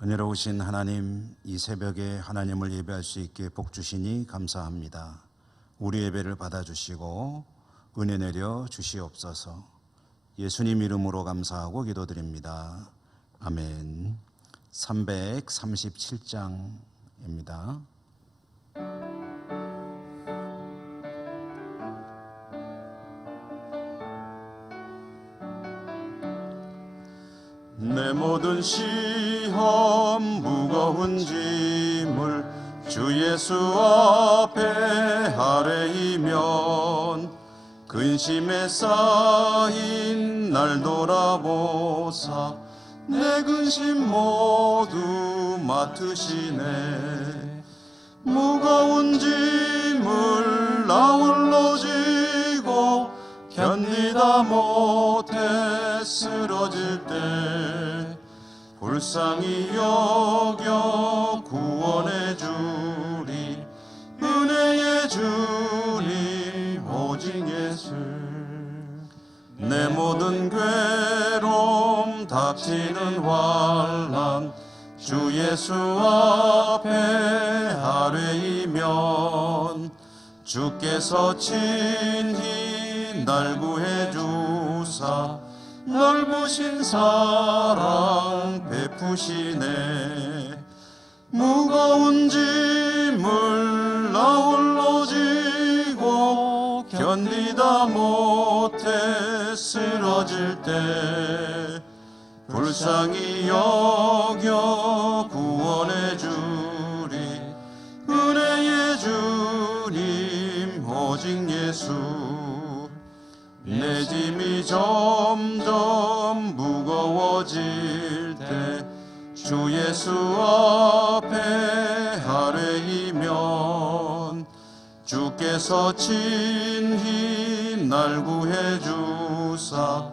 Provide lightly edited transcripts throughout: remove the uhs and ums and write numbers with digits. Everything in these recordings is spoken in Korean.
은혜로우신 하나님, 이 새벽에 하나님을 예배할 수 있게 복 주시니 감사합니다. 우리 예배를 받아주시고 은혜 내려 주시옵소서. 예수님 이름으로 감사하고 기도드립니다. 아멘. 337장입니다. 내 모든 시험 무거운 짐을 주 예수 앞에 아뢰이면 근심에 쌓인 날 돌아보사 내 근심 모두 맡으시네. 무거운 짐을 나 홀로 지고 견디다 못해 쓰러질 때 불쌍히 여겨 구원해 주리. 은혜의 주님 오직 예수. 내 모든 괴로움 닥치는 환난 주 예수 앞에 아뢰이면 주께서 친히 날 구해 주사 넓으신 사랑 베푸시네. 무거운 짐을 나 홀로 지고 견디다 못해 쓰러질 때 불쌍히 여겨 구원해 주리. 은혜의 주님 오직 예수. 내 짐이 점점 무거워질 때 주 예수 앞에 아뢰이면 주께서 친히 날 구해 주사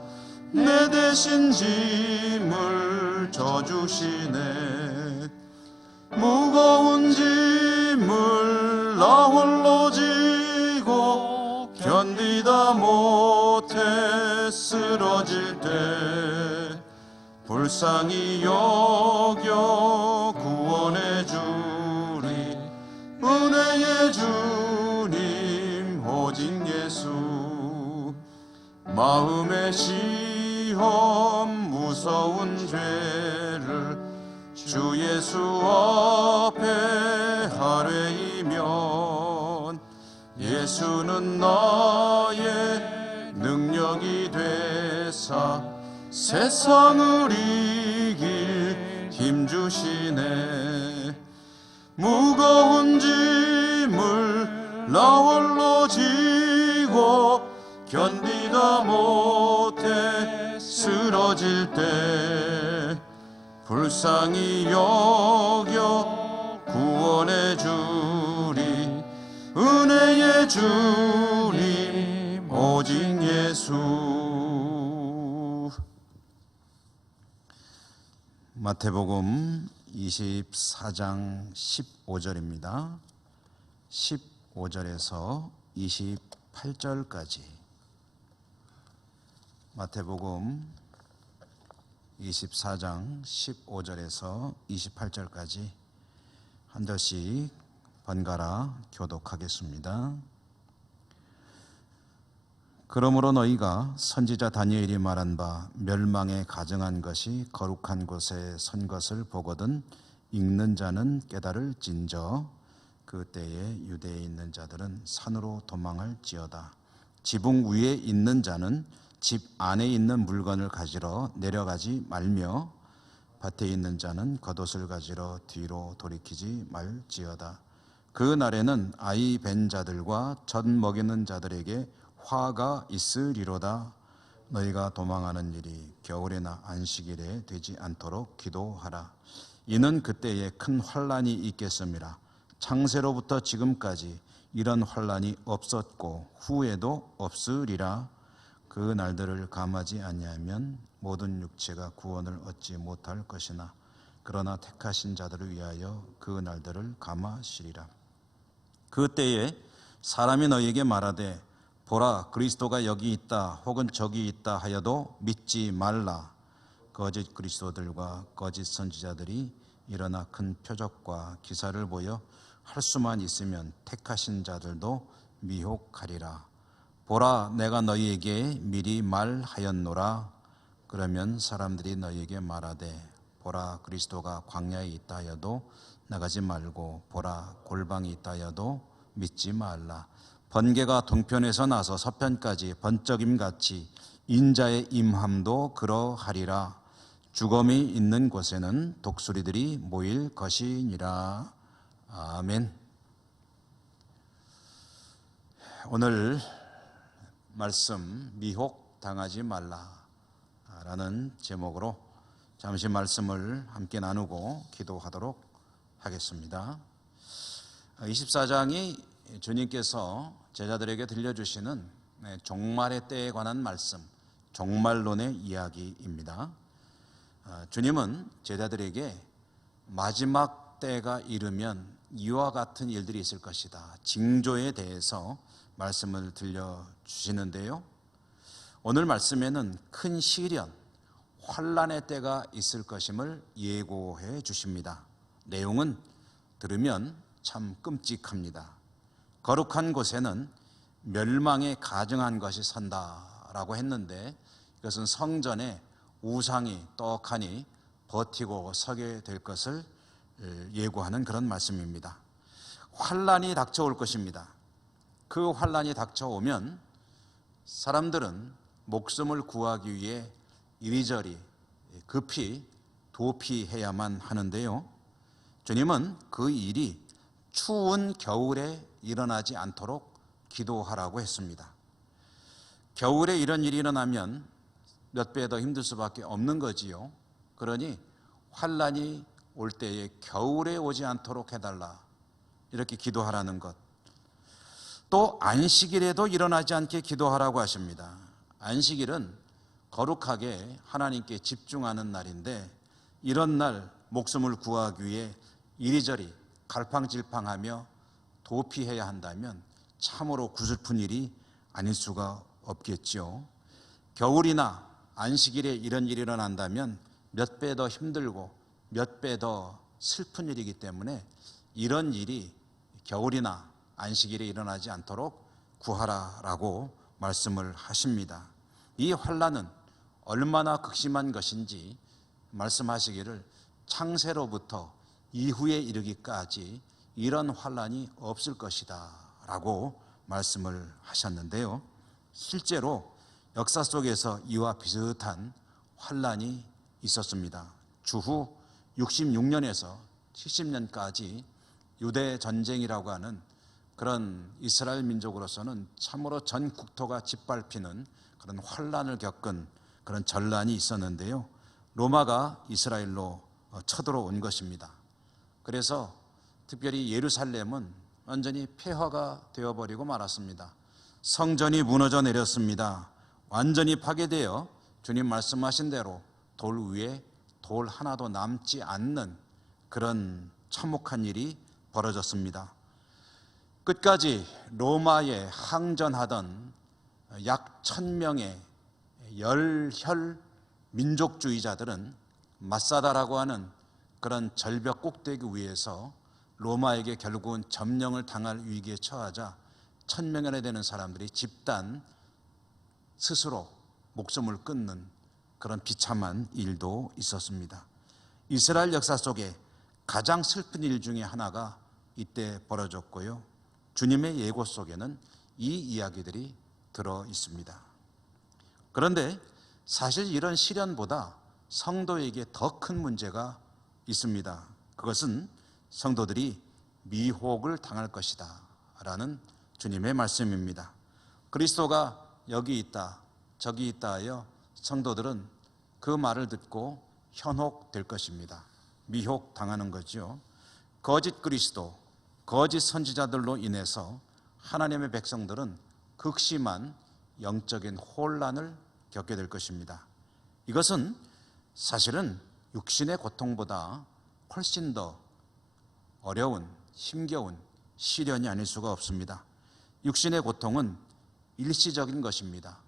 내 대신 짐을 져주시네. 무거운 짐을 나 홀로 지고 견디다 못해 쓰러질 때 불쌍히 여겨 구원해 주리. 은혜의 주님 오직 예수. 마음의 시험 무서운 죄를 주 예수 앞에 아뢰이면 예수는 나의 능력이 되사 세상을 이길 힘 주시네. 무거운 짐을 나 홀로 지고 견디다 못해 쓰러질 때 불쌍히 여겨 구원해 주리. 은혜의 주님 오직 예수. 마태복음 24장 15절입니다. 15절에서 28절까지. 마태복음 24장 15절에서 28절까지 한 절씩 번갈아 교독하겠습니다. 그러므로 너희가 선지자 다니엘이 말한 바 멸망에 가증한 것이 거룩한 곳에 선 것을 보거든 읽는 자는 깨달을진저. 그때에 유대에 있는 자들은 산으로 도망할지어다. 지붕 위에 있는 자는 집 안에 있는 물건을 가지러 내려가지 말며 밭에 있는 자는 겉옷을 가지러 뒤로 돌이키지 말지어다. 그 날에는 아이 벤 자들과 젖 먹이는 자들에게 화가 있으리로다. 너희가 도망하는 일이 겨울에나 안식일에 되지 않도록 기도하라. 이는 그때에 큰 환난이 있겠음이라. 창세로부터 지금까지 이런 환난이 없었고 후에도 없으리라. 그 날들을 감하지 아니하면 모든 육체가 구원을 얻지 못할 것이나 그러나 택하신 자들을 위하여 그 날들을 감하시리라. 그때에 사람이 너희에게 말하되 보라 그리스도가 여기 있다 혹은 저기 있다 하여도 믿지 말라. 거짓 그리스도들과 거짓 선지자들이 일어나 큰 표적과 기사를 보여 할 수만 있으면 택하신 자들도 미혹하리라. 보라, 내가 너희에게 미리 말하였노라. 그러면 사람들이 너희에게 말하되, 보라, 그리스도가 광야에 있다 하여도 나가지 말고, 보라, 골방이 있다 하여도 믿지 말라. 번개가 동편에서 나서 서편까지 번쩍임같이 인자의 임함도 그러하리라. 죽음이 있는 곳에는 독수리들이 모일 것이니라. 아멘. 오늘 말씀, 미혹 당하지 말라라는 제목으로 잠시 말씀을 함께 나누고 기도하도록 하겠습니다. 24장이 주님께서 제자들에게 들려주시는 종말의 때에 관한 말씀, 종말론의 이야기입니다. 주님은 제자들에게 마지막 때가 이르면 이와 같은 일들이 있을 것이다, 징조에 대해서 말씀을 들려주시는데요, 오늘 말씀에는 큰 시련, 환난의 때가 있을 것임을 예고해 주십니다. 내용은 들으면 참 끔찍합니다. 거룩한 곳에는 멸망에 가증한 것이 선다라고 했는데, 이것은 성전에 우상이 떡하니 버티고 서게 될 것을 예고하는 그런 말씀입니다. 환난이 닥쳐올 것입니다. 그 환난이 닥쳐오면 사람들은 목숨을 구하기 위해 이리저리 급히 도피해야만 하는데요, 주님은 그 일이 추운 겨울에 일어나지 않도록 기도하라고 했습니다. 겨울에 이런 일이 일어나면 몇 배 더 힘들 수밖에 없는 거지요. 그러니 환난이 올 때에 겨울에 오지 않도록 해달라, 이렇게 기도하라는 것. 또 안식일에도 일어나지 않게 기도하라고 하십니다. 안식일은 거룩하게 하나님께 집중하는 날인데, 이런 날 목숨을 구하기 위해 이리저리 갈팡질팡하며 도피해야 한다면 참으로 구슬픈 일이 아닐 수가 없겠죠. 겨울이나 안식일에 이런 일이 일어난다면 몇 배 더 힘들고 몇 배 더 슬픈 일이기 때문에 이런 일이 겨울이나 안식일에 일어나지 않도록 구하라라고 말씀을 하십니다. 이 환난은 얼마나 극심한 것인지 말씀하시기를 창세로부터 이후에 이르기까지 이런 환난이 없을 것이다 라고 말씀을 하셨는데요, 실제로 역사 속에서 이와 비슷한 환난이 있었습니다. 주후 66년에서 70년까지 유대 전쟁이라고 하는 그런 이스라엘 민족으로서는 참으로 전 국토가 짓밟히는 그런 환난을 겪은 그런 전란이 있었는데요, 로마가 이스라엘로 쳐들어온 것입니다. 그래서 특별히 예루살렘은 완전히 폐허가 되어버리고 말았습니다. 성전이 무너져 내렸습니다. 완전히 파괴되어 주님 말씀하신 대로 돌 위에 돌 하나도 남지 않는 그런 참혹한 일이 벌어졌습니다. 끝까지 로마에 항전하던 약 1000명의 열혈 민족주의자들은 마사다라고 하는 그런 절벽 꼭대기 위에서 로마에게 결국은 점령을 당할 위기에 처하자 1000명이나 되는 사람들이 집단 스스로 목숨을 끊는 그런 비참한 일도 있었습니다. 이스라엘 역사 속에 가장 슬픈 일 중에 하나가 이때 벌어졌고요, 주님의 예고 속에는 이 이야기들이 들어 있습니다. 그런데 사실 이런 시련보다 성도에게 더 큰 문제가 있습니다. 그것은 성도들이 미혹을 당할 것이다 라는 주님의 말씀입니다. 그리스도가 여기 있다 저기 있다 하여 성도들은 그 말을 듣고 현혹될 것입니다. 미혹 당하는 거죠. 거짓 그리스도, 거짓 선지자들로 인해서 하나님의 백성들은 극심한 영적인 혼란을 겪게 될 것입니다. 이것은 사실은 육신의 고통보다 훨씬 더 어려운, 힘겨운 시련이 아닐 수가 없습니다. 육신의 고통은 일시적인 것입니다.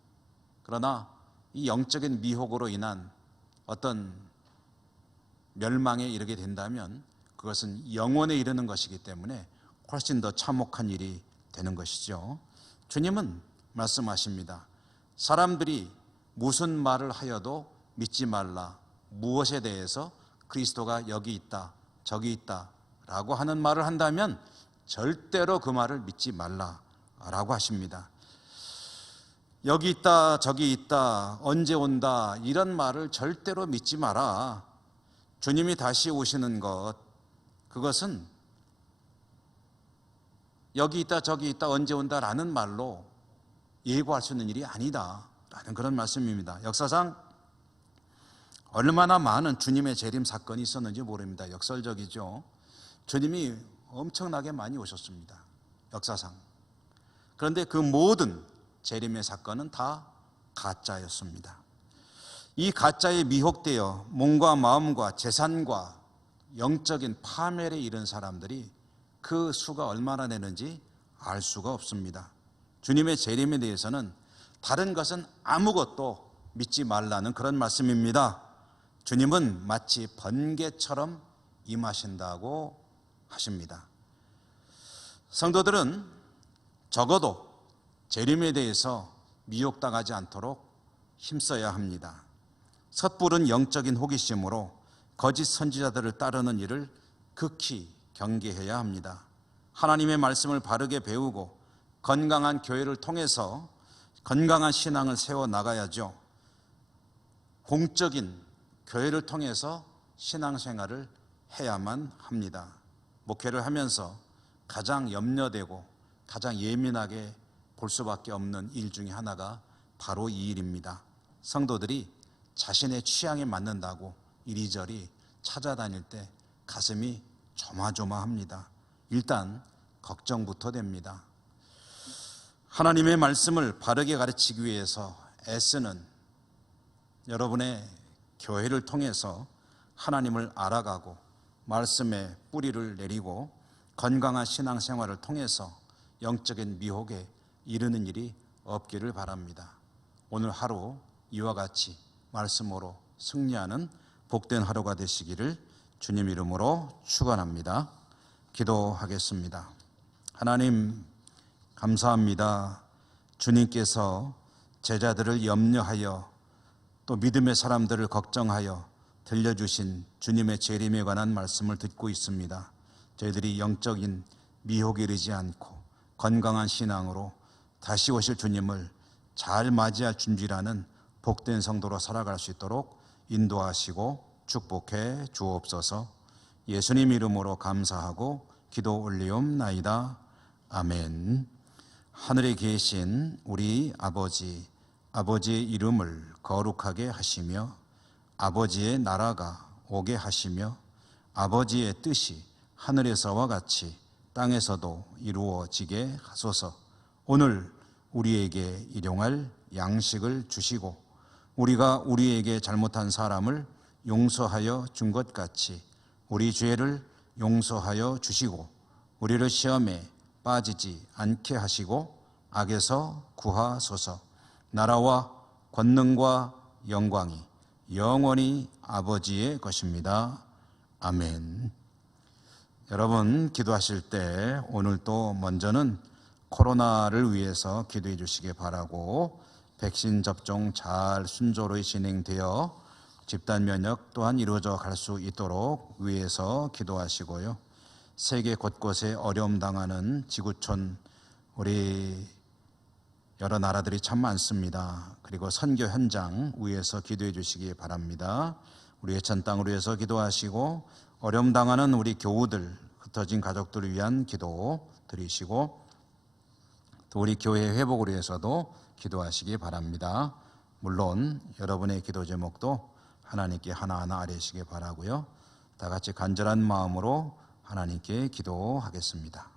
그러나 이 영적인 미혹으로 인한 어떤 멸망에 이르게 된다면 그것은 영원에 이르는 것이기 때문에 훨씬 더 참혹한 일이 되는 것이죠. 주님은 말씀하십니다. 사람들이 무슨 말을 하여도 믿지 말라. 무엇에 대해서 그리스도가 여기 있다, 저기 있다 라고 하는 말을 한다면 절대로 그 말을 믿지 말라라고 하십니다. 여기 있다, 저기 있다, 언제 온다 이런 말을 절대로 믿지 마라. 주님이 다시 오시는 것, 그것은 여기 있다, 저기 있다, 언제 온다라는 말로 예고할 수 있는 일이 아니다라는 그런 말씀입니다. 역사상 얼마나 많은 주님의 재림 사건이 있었는지 모릅니다. 역설적이죠. 주님이 엄청나게 많이 오셨습니다. 역사상. 그런데 그 모든 재림의 사건은 다 가짜였습니다. 이 가짜에 미혹되어 몸과 마음과 재산과 영적인 파멸에 이른 사람들이 그 수가 얼마나 되는지 알 수가 없습니다. 주님의 재림에 대해서는 다른 것은 아무것도 믿지 말라는 그런 말씀입니다. 주님은 마치 번개처럼 임하신다고 하십니다. 성도들은 적어도 재림에 대해서 미혹당하지 않도록 힘써야 합니다. 섣부른 영적인 호기심으로 거짓 선지자들을 따르는 일을 극히 경계해야 합니다. 하나님의 말씀을 바르게 배우고 건강한 교회를 통해서 건강한 신앙을 세워나가야죠. 공적인 교회를 통해서 신앙생활을 해야만 합니다. 목회를 하면서 가장 염려되고 가장 예민하게 볼 수밖에 없는 일 중에 하나가 바로 이 일입니다. 성도들이 자신의 취향에 맞는다고 이리저리 찾아다닐 때 가슴이 조마조마합니다. 일단 걱정부터 됩니다. 하나님의 말씀을 바르게 가르치기 위해서 애쓰는 여러분의 교회를 통해서 하나님을 알아가고 말씀의 뿌리를 내리고 건강한 신앙생활을 통해서 영적인 미혹에 이르는 일이 없기를 바랍니다. 오늘 하루 이와 같이 말씀으로 승리하는 복된 하루가 되시기를 주님 이름으로 축원합니다. 기도하겠습니다. 하나님 감사합니다. 주님께서 제자들을 염려하여 또 믿음의 사람들을 걱정하여 들려주신 주님의 재림에 관한 말씀을 듣고 있습니다. 저희들이 영적인 미혹에 이르지 않고 건강한 신앙으로 다시 오실 주님을 잘 맞이할 준비라는 복된 성도로 살아갈 수 있도록 인도하시고 축복해 주옵소서. 예수님 이름으로 감사하고 기도 올리옵나이다. 아멘. 하늘에 계신 우리 아버지, 아버지의 이름을 거룩하게 하시며 아버지의 나라가 오게 하시며 아버지의 뜻이 하늘에서와 같이 땅에서도 이루어지게 하소서. 오늘 우리에게 일용할 양식을 주시고 우리가 우리에게 잘못한 사람을 용서하여 준 것 같이 우리 죄를 용서하여 주시고 우리를 시험에 빠지지 않게 하시고 악에서 구하소서. 나라와 권능과 영광이 영원히 아버지의 것입니다. 아멘. 여러분 기도하실 때 오늘 또 먼저는 코로나를 위해서 기도해 주시기 바라고 백신 접종 잘 순조로이 진행되어 집단 면역 또한 이루어져 갈 수 있도록 위해서 기도하시고요. 세계 곳곳에 어려움 당하는 지구촌 우리 여러 나라들이 참 많습니다. 그리고 선교 현장 위해서 기도해 주시기 바랍니다. 우리의 전 땅을 위해서 기도하시고 어려움 당하는 우리 교우들, 흩어진 가족들을 위한 기도 드리시고 또 우리 교회 회복을 위해서도 기도하시기 바랍니다. 물론 여러분의 기도 제목도 하나님께 하나하나 아뢰시기 바라고요. 다 같이 간절한 마음으로 하나님께 기도하겠습니다.